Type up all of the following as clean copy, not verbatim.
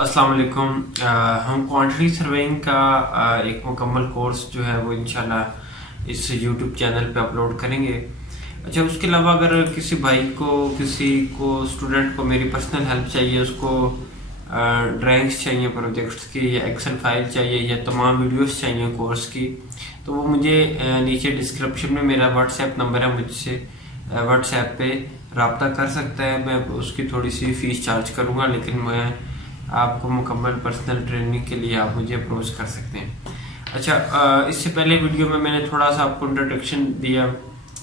अस्सलाम वालेकुम। हम क्वांटिटी सर्वेइंग का एक मुकम्मल कोर्स जो है वो इंशाल्लाह इस यूट्यूब चैनल पे अपलोड करेंगे। अच्छा, उसके अलावा अगर किसी को स्टूडेंट को मेरी पर्सनल हेल्प चाहिए, उसको ड्राइंग्स चाहिए प्रोजेक्ट्स की, या एक्सेल फाइल चाहिए, या तमाम वीडियोस चाहिए कोर्स की, तो वो मुझे नीचे डिस्क्रिप्शन में मेरा व्हाट्सएप नंबर है, मुझसे व्हाट्सएप पे रब्ता कर सकता है। मैं उसकी थोड़ी सी फ़ीस चार्ज करूँगा, लेकिन मैं आपको मुकम्मल पर्सनल ट्रेनिंग के लिए आप मुझे अप्रोच कर सकते हैं। अच्छा, इससे पहले वीडियो में मैंने थोड़ा सा आपको इंट्रोडक्शन दिया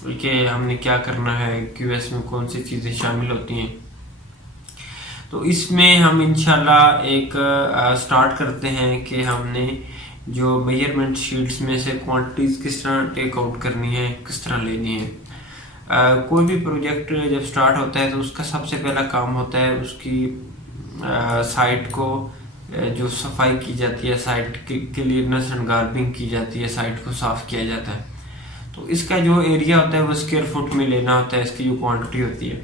कि हमने क्या करना है, क्यूएस में कौन सी चीज़ें शामिल होती हैं। तो इसमें हम इंशाल्लाह एक स्टार्ट करते हैं कि हमने जो मेजरमेंट शीट्स में से क्वांटिटीज़ किस तरह टेक आउट करनी है, किस तरह लेनी है। कोई भी प्रोजेक्ट जब स्टार्ट होता है तो उसका सबसे पहला काम होता है उसकी साइट को जो सफाई की जाती है, साइट की क्लीयरनेस एंड गार्बिंग की जाती है, साइट को साफ किया जाता है। तो इसका जो एरिया होता है वो स्क्वायर फुट में लेना होता है, इसकी जो क्वांटिटी होती है।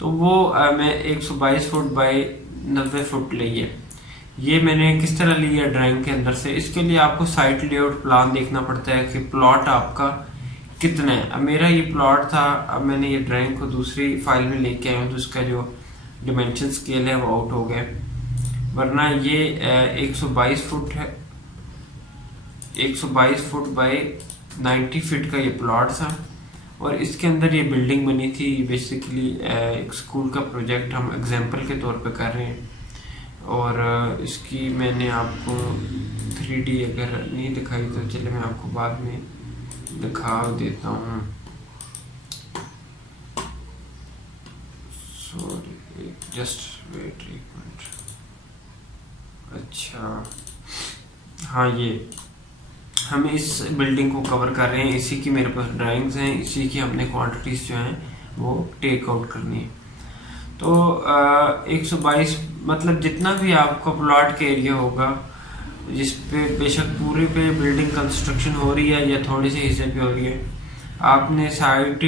तो वो मैं 122 फुट बाई 90 फुट ली है। ये मैंने किस तरह लिया ड्राइंग के अंदर से। इसके लिए आपको साइट लेआउट प्लान देखना पड़ता है कि प्लॉट आपका कितना है। अब मेरा ये प्लॉट था, अब मैंने ये ड्राइंग को दूसरी फाइल में लेके आया हूँ, तो इसका जो डिमेंशन स्केल है वो आउट हो गया, वरना ये 122 फुट है। 122 फुट बाई 90 फीट का ये प्लॉट था, और इसके अंदर ये बिल्डिंग बनी थी। बेसिकली एक स्कूल का प्रोजेक्ट हम एग्जांपल के तौर पे कर रहे हैं, और इसकी मैंने आपको 3D अगर नहीं दिखाई तो चले मैं आपको बाद में दिखा देता हूँ। सॉरी, जस्ट वेट एक मिनट। अच्छा हाँ, ये हम इस बिल्डिंग को कवर कर रहे हैं, इसी की मेरे पास ड्राइंग्स हैं, इसी की हमने क्वांटिटीज जो हैं वो टेक आउट करनी है। तो 122 मतलब जितना भी आपका प्लॉट का एरिया होगा, जिस पे बेशक पूरे पे बिल्डिंग कंस्ट्रक्शन हो रही है या थोड़े से हिस्से पे हो रही है, आपने साइट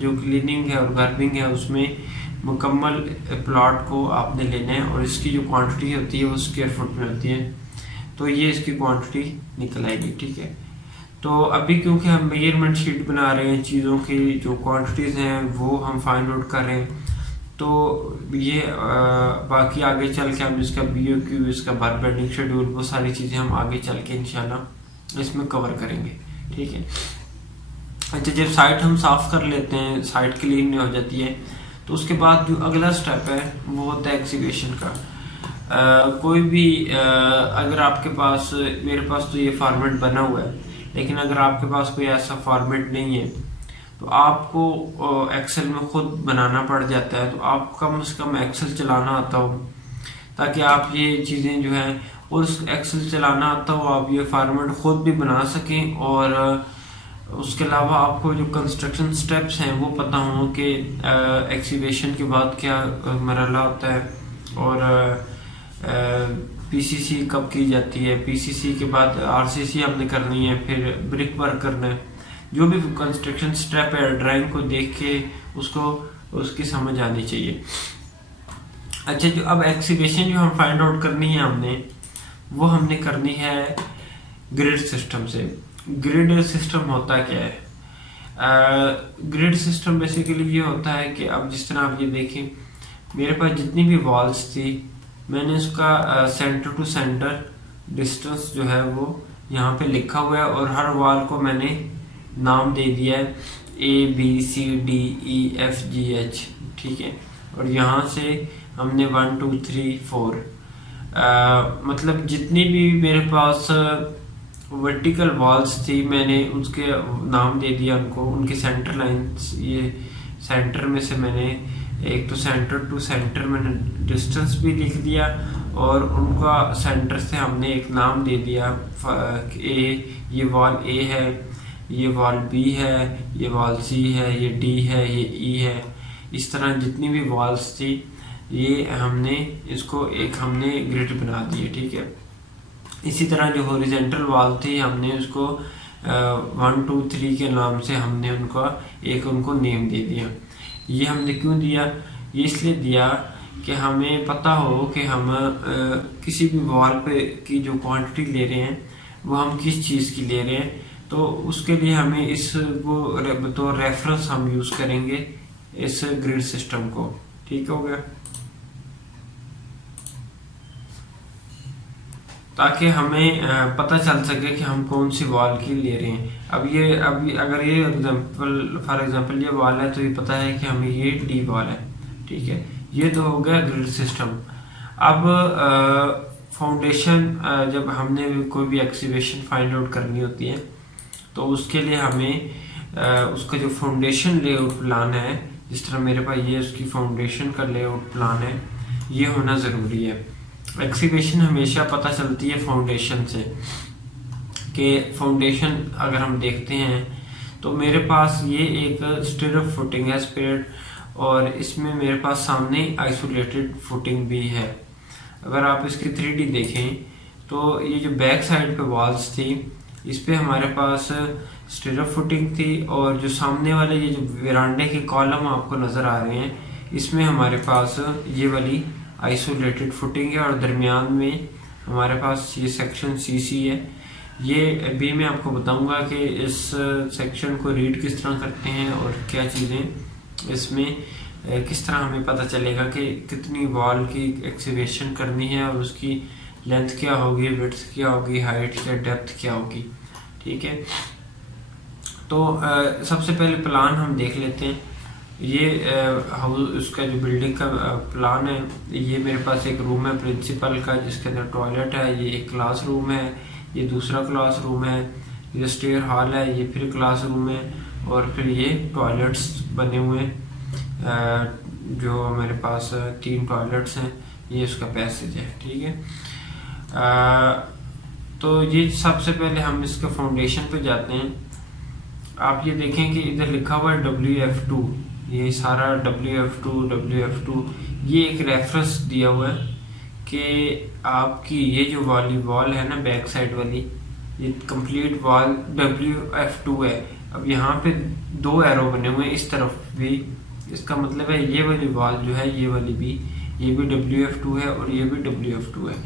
जो क्लीनिंग है और गार्बिंग है उसमें मुकम्मल प्लॉट को आपने लेना है, और इसकी जो क्वांटिटी होती है वो स्क्वायर फुट में होती है। तो ये इसकी क्वांटिटी निकल आएगी, ठीक है। तो अभी क्योंकि हम मेजरमेंट शीट बना रहे हैं, चीज़ों की जो क्वांटिटीज़ हैं वो हम फाइंड आउट कर रहे हैं, तो ये बाकी आगे चल के हम इसका BOQ, इसका बार बेंडिंग शेड्यूल, वो सारी चीज़ें हम आगे चल के इंशाल्लाह इसमें कवर करेंगे, ठीक है। अच्छा, जब साइट हम साफ़ कर लेते हैं, साइट क्लीन हो जाती है, तो उसके बाद जो अगला स्टेप है वो होता है एक्सीवेशन का। कोई भी अगर आपके पास, मेरे पास तो ये फॉर्मेट बना हुआ है, लेकिन अगर आपके पास कोई ऐसा फॉर्मेट नहीं है तो आपको एक्सेल में खुद बनाना पड़ जाता है। तो आप कम से कम एक्सेल चलाना आता हो, ताकि आप ये चीज़ें जो हैं, और उस एक्सेल चलाना आता हो, आप ये फॉर्मेट खुद भी बना सकें, और उसके अलावा आपको जो कंस्ट्रक्शन स्टेप्स हैं वो पता हो कि एक्सीवेशन के बाद क्या मरहला होता है, और PCC कब की जाती है, PCC के बाद RCC हमने करनी है, फिर ब्रिक वर्क करना है। जो भी कंस्ट्रक्शन स्टेप है ड्राइंग को देख के उसकी समझ आनी चाहिए। अच्छा, जो अब एक्सीवेशन जो हम फाइंड आउट करनी है वो हमने करनी है ग्रिड सिस्टम से। ग्रिड सिस्टम होता क्या है? ग्रिड सिस्टम बेसिकली ये होता है कि अब जिस तरह आप ये देखें, मेरे पास जितनी भी वॉल्स थी, मैंने उसका सेंटर टू सेंटर डिस्टेंस जो है वो यहाँ पे लिखा हुआ है, और हर वॉल को मैंने नाम दे दिया है ABCDEFGH, ठीक है। और यहाँ से हमने 1 2 3 4 मतलब जितनी भी मेरे पास वर्टिकल वॉल्स थी, मैंने उसके नाम दे दिया उनको, उनके सेंटर लाइंस। ये सेंटर में से मैंने एक तो सेंटर टू सेंटर मैंने डिस्टेंस भी लिख दिया, और उनका सेंटर से हमने एक नाम दे दिया। ये वॉल A है, ये वॉल B है, ये वॉल C है, ये D है, ये E है। इस तरह जितनी भी वॉल्स थी, ये हमने इसको एक हमने ग्रिड बना दी है, ठीक है। इसी तरह जो हॉरिजॉन्टल वॉल थी, हमने उसको 1 2 3 के नाम से हमने उनको नेम दे दिया। ये हमने क्यों दिया? ये इसलिए दिया कि हमें पता हो कि हम किसी भी वॉल पे की जो क्वांटिटी ले रहे हैं वो हम किस चीज़ की ले रहे हैं, तो उसके लिए हमें इस वो तो रेफरेंस हम यूज़ करेंगे इस ग्रिड सिस्टम को। ठीक हो गया, ताकि हमें पता चल सके कि हम कौन सी वॉल की ले रहे हैं। अभी अगर ये फॉर एग्जांपल ये वॉल है, तो ये पता है कि हमें ये डी वॉल है। ठीक है, ये तो हो गया ग्रिड सिस्टम। अब फाउंडेशन, जब हमने कोई भी एक्सीवेशन फाइंड आउट करनी होती है, तो उसके लिए हमें उसका जो फाउंडेशन लेआउट प्लान है, जिस तरह मेरे पास ये उसकी फाउंडेशन का लेआउट प्लान है, ये होना ज़रूरी है। एक्सीवेशन हमेशा पता चलती है फाउंडेशन से, कि फाउंडेशन अगर हम देखते हैं तो मेरे पास ये एक स्टिरअप फुटिंग है स्पेयर्ड, और इसमें मेरे पास सामने आइसोलेटेड फुटिंग भी है। अगर आप इसकी 3D देखें तो ये जो बैक साइड पे वॉल्स थी, इस पे हमारे पास स्टिरअप फुटिंग थी, और जो सामने वाले ये जो वेरांडे के कॉलम आपको नज़र आ रहे हैं, इसमें हमारे पास ये वाली आइसोलेटेड फुटिंग है, और दरमियान में हमारे पास ये सेक्शन सीसी है। ये अभी मैं आपको बताऊंगा कि इस सेक्शन को रीड किस तरह करते हैं और क्या चीज़ें इसमें किस तरह हमें पता चलेगा कि कितनी वॉल की एक्सीवेशन करनी है, और उसकी लेंथ क्या होगी, विड्थ क्या होगी, हाइट क्या, डेप्थ क्या होगी। ठीक है, तो सबसे पहले प्लान हम देख लेते हैं। ये हाउस, उसका जो बिल्डिंग का प्लान है, ये मेरे पास एक रूम है प्रिंसिपल का, जिसके अंदर टॉयलेट है, ये एक क्लास रूम है, ये दूसरा क्लास रूम है, ये स्टेयर हॉल है, ये फिर क्लास रूम है, और फिर ये टॉयलेट्स बने हुए हैं, जो मेरे पास 3 टॉयलेट्स हैं, ये उसका पैसेज है। ठीक है, तो ये सबसे पहले हम इसके फाउंडेशन पे जाते हैं। आप ये देखें कि इधर लिखा हुआ है WF2, ये सारा WF2 ये एक रेफरेंस दिया हुआ है कि आपकी ये जो वाली वॉल है ना, बैक साइड वाली, ये कंप्लीट वॉल WF2 है। अब यहाँ पे 2 एरो बने हुए हैं इस तरफ भी, इसका मतलब है ये वाली वॉल जो है, ये वाली भी, ये भी WF2 है और ये भी WF2 है।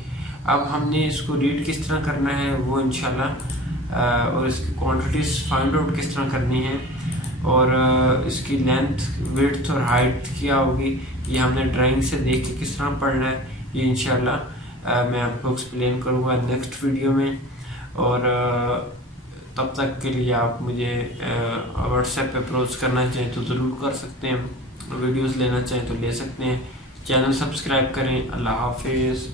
अब हमने इसको रीड किस तरह करना है वो इंशाल्लाह, और इसकी क्वांटिटीज फाइंड आउट किस तरह करनी है, और इसकी लेंथ, विड्थ और हाइट क्या होगी, ये हमने ड्राइंग से देख के किस तरह पढ़ना है, ये इंशाल्लाह मैं आपको एक्सप्लेन करूँगा नेक्स्ट वीडियो में। और तब तक के लिए आप मुझे व्हाट्सएप पे अप्रोच करना चाहें तो ज़रूर कर सकते हैं, वीडियोस लेना चाहें तो ले सकते हैं। चैनल सब्सक्राइब करें। अल्लाह हाफिज़।